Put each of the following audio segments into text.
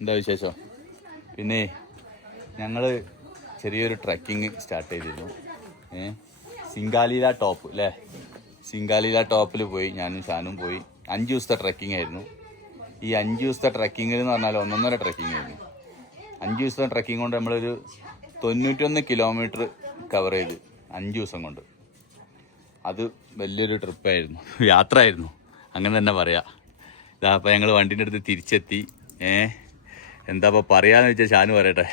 എന്താ വിശേഷം? പിന്നെ ഞങ്ങൾ ചെറിയൊരു ട്രക്കിങ് സ്റ്റാർട്ട് ചെയ്തിരുന്നു. സിംഗാലീല ടോപ്പ് അല്ലേ? സിംഗാലീല ടോപ്പിൽ പോയി ഞാനും ഷാനും പോയി. 5 ദിവസത്തെ ട്രക്കിംഗ് ആയിരുന്നു. ഈ 5 ദിവസത്തെ ട്രക്കിംഗ് എന്ന് പറഞ്ഞാൽ 1.5 ട്രക്കിംഗ് ആയിരുന്നു. 5 ദിവസത്തെ ട്രക്കിംഗ് കൊണ്ട് നമ്മളൊരു 91 കിലോമീറ്റർ കവർ ചെയ്ത് 5 ദിവസം കൊണ്ട്. അത് വലിയൊരു ട്രിപ്പായിരുന്നു, യാത്ര ആയിരുന്നു, അങ്ങനെ തന്നെ പറയാം. ഇതാ അപ്പോൾ ഞങ്ങൾ വണ്ടീൻ്റെ അടുത്ത് തിരിച്ചെത്തി. എന്താ ഇപ്പോൾ പറയാന്ന് വെച്ചാൽ ഷാനു പറയട്ടെ.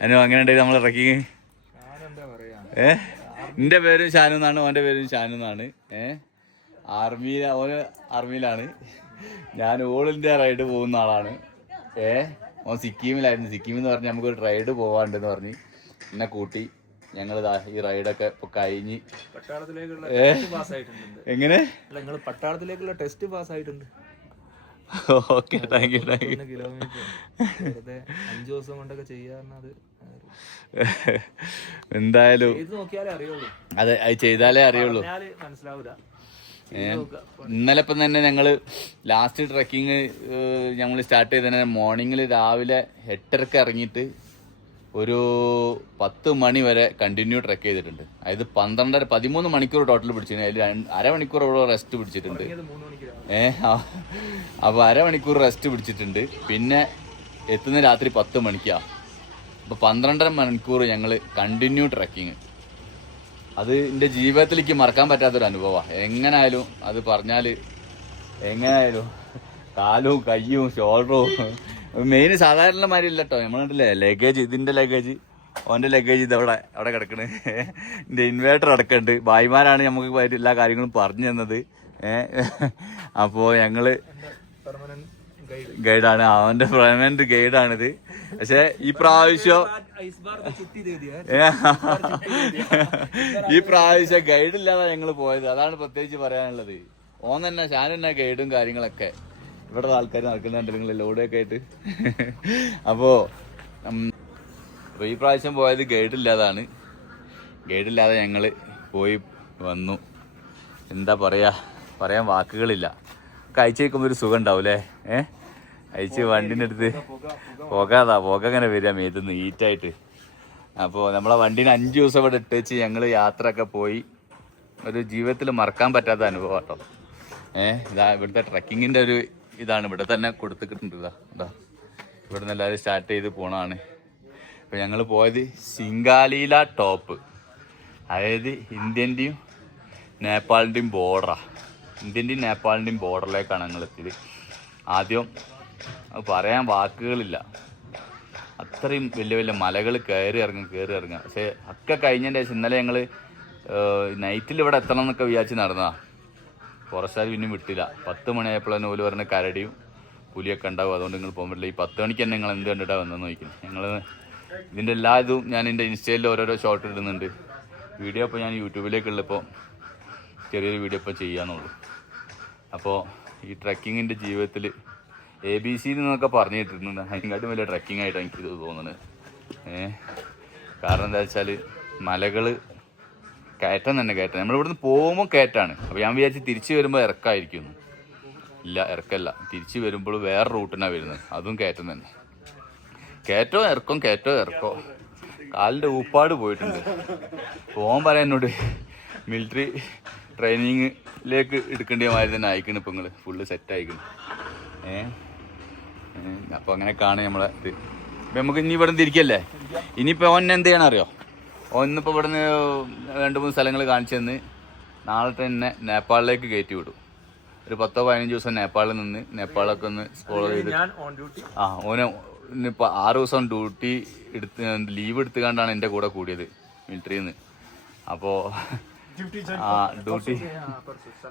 അതിന് അങ്ങനെ ഉണ്ടായി നമ്മളെ ട്രക്കിങ്. എൻ്റെ പേരും ഷാനു എന്നാണ്, ഓൻ്റെ പേരും ഷാനു എന്നാണ്. ഓന് ആർമിയിലാണ്, ഞാൻ ഓൾ ഇന്ത്യ റൈഡ് പോകുന്ന ആളാണ്. ഓൻ സിക്കിമിലായിരുന്നു. സിക്കിമിൽ എന്ന് പറഞ്ഞാൽ നമുക്കൊരു റൈഡ് പോകാണ്ടെന്ന് പറഞ്ഞ് എന്നെ കൂട്ടി ഞങ്ങൾ ഈ റൈഡൊക്കെ ഇപ്പൊ കഴിഞ്ഞ് എങ്ങനെ പട്ടാളത്തിലേക്കുള്ള ടെസ്റ്റ് പാസ് ആയിട്ടുണ്ട്. Okay, thank you. കിലോമീറ്റർ 5 ദിവസം കൊണ്ടൊക്കെ ചെയ്യാറുണ്ട്. എന്തായാലും നോക്കിയാലേ അറിയുള്ളൂ. അതെ, അത് ചെയ്താലേ അറിയുള്ളൂ, മനസ്സിലാവൂല. ഇന്നലെ ഇപ്പം തന്നെ ഞങ്ങള് ലാസ്റ്റ് ട്രക്കിങ് ഞങ്ങൾ സ്റ്റാർട്ട് ചെയ്തതിന് മോർണിംഗിൽ രാവിലെ 8:30 ഇറങ്ങിയിട്ട് ഒരു 10 മണി വരെ കണ്ടിന്യൂ ട്രക്ക് ചെയ്തിട്ടുണ്ട്. അതായത് 13 മണിക്കൂർ ടോട്ടൽ പിടിച്ചിട്ടുണ്ട്. അതിൽ അരമണിക്കൂർ ഇവിടെ റെസ്റ്റ് പിടിച്ചിട്ടുണ്ട്. അപ്പോൾ അരമണിക്കൂർ റെസ്റ്റ് പിടിച്ചിട്ടുണ്ട്. പിന്നെ എത്തുന്ന രാത്രി 10 മണിക്കാണ്. അപ്പോൾ 12.5 മണിക്കൂർ ഞങ്ങൾ കണ്ടിന്യൂ ട്രക്കിങ്. അത് എൻ്റെ ജീവിതത്തിലേക്ക് മറക്കാൻ പറ്റാത്തൊരു അനുഭവമാണ്. എങ്ങനായാലും അത് പറഞ്ഞാൽ എങ്ങനായാലും കാലും കയ്യും ഷോൾഡറും മെയിൻ സാധാരണ മാതിരി ഇല്ല കേട്ടോ. നമ്മളുണ്ടല്ലേ ലഗേജ്, ഇതിൻ്റെ ലഗേജ്, ഓൻ്റെ ലഗേജ് ഇത് അവിടെ കിടക്കണ്. എൻ്റെ ഇൻവേർട്ടർ അടക്കമുണ്ട്. ഭായിമാരാണ് നമുക്ക് എല്ലാ കാര്യങ്ങളും പറഞ്ഞു തന്നത്. അപ്പോൾ ഞങ്ങള് ഗൈഡാണ്, അവൻ്റെ പെർമനന്റ് ഗൈഡാണിത്. പക്ഷെ ഈ പ്രാവശ്യം ഗൈഡില്ലാതെ ഞങ്ങൾ പോയത്. അതാണ് പ്രത്യേകിച്ച് പറയാനുള്ളത്. ഓൻ തന്നെ, ഷാൻ തന്നെ ഗൈഡും കാര്യങ്ങളൊക്കെ. ഇവിടെ ആൾക്കാർ നടക്കുന്നുണ്ട് നിങ്ങൾ ലോഡൊക്കെ ആയിട്ട്. അപ്പോൾ ഈ പ്രാവശ്യം പോയത് ഗൈഡില്ലാതാണ്. ഗൈഡില്ലാതെ ഞങ്ങൾ പോയി വന്നു. എന്താ പറയാൻ വാക്കുകളില്ല. കഴിച്ച് വയ്ക്കുമ്പോൾ ഒരു സുഖം ഉണ്ടാവും അല്ലേ? അയച്ച് വണ്ടീൻ്റെ അടുത്ത് പുക അങ്ങനെ വരിക മേത്തുനിന്ന് ഹീറ്റായിട്ട്. അപ്പോൾ നമ്മളെ വണ്ടീനെ 5 ദിവസം ഇവിടെ ഇട്ട് വെച്ച് ഞങ്ങൾ യാത്ര ഒക്കെ പോയി. ഒരു ജീവിതത്തിൽ മറക്കാൻ പറ്റാത്ത അനുഭവം കേട്ടോ. ഇതാ ഇവിടുത്തെ ട്രക്കിങ്ങിൻ്റെ ഒരു ഇതാണ് ഇവിടെ തന്നെ കൊടുത്തിട്ടുണ്ട്. ഇതാ ഇവിടെ നിന്ന് എല്ലാവരും സ്റ്റാർട്ട് ചെയ്ത് പോണതാണ്. അപ്പോൾ ഞങ്ങൾ പോയത് സിംഗാലീല ടോപ്പ്, അതായത് ഇന്ത്യൻ്റെയും നേപ്പാളിൻ്റെയും ബോർഡറാണ്. ഇന്ത്യൻ്റെയും നേപ്പാളിൻ്റെയും ബോർഡറിലേക്കാണ് ഞങ്ങൾ എത്തിയത്. ആദ്യം അത് പറയാൻ വാക്കുകളില്ല. അത്രയും വലിയ വലിയ മലകൾ കയറി ഇറങ്ങുക. പക്ഷേ ഒക്കെ കഴിഞ്ഞതിൻ്റെ ശേഷം ഇന്നലെ ഞങ്ങൾ നൈറ്റിൽ ഇവിടെ എത്തണം എന്നൊക്കെ വിചാരിച്ച് നടന്നതാണ്. ഫോറസ്റ്റുകാർ പിന്നെയും വിട്ടില്ല. 10 മണിയായപ്പോഴാണ് ഓല് പറഞ്ഞ കരടിയും പുലിയൊക്കെ ഉണ്ടാവും, അതുകൊണ്ട് നിങ്ങൾ പോകാൻ പറ്റില്ല. ഈ 10 മണിക്ക് തന്നെ നിങ്ങൾ എന്ത് കണ്ടിട്ടാണ് വന്നതെന്ന് ചോദിക്കും. ഞങ്ങൾ ഇതിൻ്റെ എല്ലാ ഇതും ഞാൻ എൻ്റെ ഇൻസ്റ്റയിൽ ഓരോരോ ഷോട്ട് ഇടുന്നുണ്ട്. വീഡിയോ ഇപ്പോൾ ഞാൻ യൂട്യൂബിലേക്കുള്ളപ്പോൾ ചെറിയൊരു വീഡിയോ ഇപ്പോൾ ചെയ്യാന്നുള്ളൂ. അപ്പോൾ ഈ ട്രക്കിങ്ങിൻ്റെ ജീവിതത്തിൽ ABC എന്നൊക്കെ പറഞ്ഞിട്ടിരുന്നുണ്ട്. അതിനെക്കാട്ടും വലിയ ട്രക്കിംഗ് ആയിട്ടാണ് എനിക്കിത് തോന്നുന്നത്. കാരണം എന്താ വെച്ചാൽ മലകൾ കയറ്റം. നമ്മളിവിടുന്ന് പോകുമ്പോൾ കയറ്റാണ്. അപ്പോൾ ഞാൻ വിചാരിച്ച് തിരിച്ച് വരുമ്പോൾ ഇറക്കമായിരിക്കും. ഇല്ല, ഇറക്കമല്ല. തിരിച്ച് വരുമ്പോൾ വേറെ റൂട്ടിനാണ് വരുന്നത്, അതും കയറ്റം തന്നെ. കയറ്റോ ഇറക്കം. കാലിൻ്റെ ഊപ്പാട് പോയിട്ടുണ്ട്. പോകാൻ പറയാൻ എന്നോട് മിലിറ്ററി ട്രെയിനിങ്ങിലേക്ക് എടുക്കേണ്ട മാതിരി തന്നെ അയക്കണം. ഇപ്പം നിങ്ങൾ ഫുള്ള് സെറ്റ് അയക്കണം. അപ്പോൾ അങ്ങനെ കാണും നമ്മളെ ഇത്. ഇപ്പം നമുക്ക് ഇനി ഇവിടെ നിന്ന് തിരിക്കല്ലേ. ഇനിയിപ്പോൾ ഓൻ എന്ത് ചെയ്യണം അറിയോ? ഓന്നിപ്പോൾ ഇവിടെ നിന്ന് 2-3 സ്ഥലങ്ങൾ കാണിച്ചു തന്ന് നാളെ തന്നെ നേപ്പാളിലേക്ക് കയറ്റി വിടും. ഒരു 10-15 ദിവസം നേപ്പാളിൽ നിന്ന് നേപ്പാളൊക്കെ ഒന്ന് എക്സ്പ്ലോർ ചെയ്ത് ഓന് ഇന്നിപ്പോൾ 6 ദിവസം ഡ്യൂട്ടി ലീവ് എടുത്തുകൊണ്ടാണ് എൻ്റെ കൂടെ കൂടിയത് മിലിറ്ററിയിൽ നിന്ന്. അപ്പോൾ ഡ്യൂട്ടി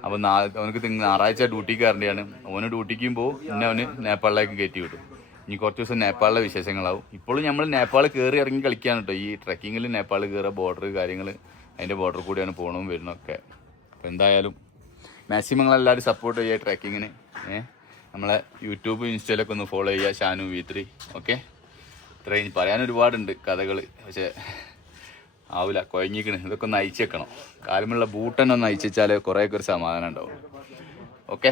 അപ്പോൾ അവനക്ക് ഞായറാഴ്ച ഡ്യൂട്ടിക്ക് കയറേണ്ടതാണ്. ഓന് ഡ്യൂട്ടിക്കും പോകും, പിന്നെ അവന് നേപ്പാളിലേക്ക് കയറ്റി വിടും. ഇനി കുറച്ച് ദിവസം നേപ്പാളിലെ വിശേഷങ്ങളാവും. ഇപ്പോഴും നമ്മൾ നേപ്പാൾ കയറി ഇറങ്ങി കളിക്കുകയാണ് കേട്ടോ. ഈ ട്രക്കിങ്ങിൽ നേപ്പാൾ കയറുക, ബോർഡർ കാര്യങ്ങൾ, അതിൻ്റെ ബോർഡർ കൂടിയാണ് പോകണവും വരുന്നതൊക്കെ. അപ്പോൾ എന്തായാലും മാക്സിമം നിങ്ങളെല്ലാവരും സപ്പോർട്ട് ചെയ്യുക ട്രക്കിങ്ങിന്. നമ്മളെ യൂട്യൂബ് ഇൻസ്റ്റയിലൊക്കെ ഒന്ന് ഫോളോ ചെയ്യുക, ഷാനു V3. ഓക്കെ, ഇത്രയും പറയാൻ ഒരുപാടുണ്ട് കഥകൾ, പക്ഷേ ആവില്ല, കുഴങ്ങിക്കണ്. ഇതൊക്കെ ഒന്ന് അയച്ചേക്കണം. കാലുമുള്ള ബൂട്ടന്നെ ഒന്ന് അയച്ചാൽ കുറേയൊക്കെ ഒരു സമാധാനം ഉണ്ടാവും. ഓക്കെ.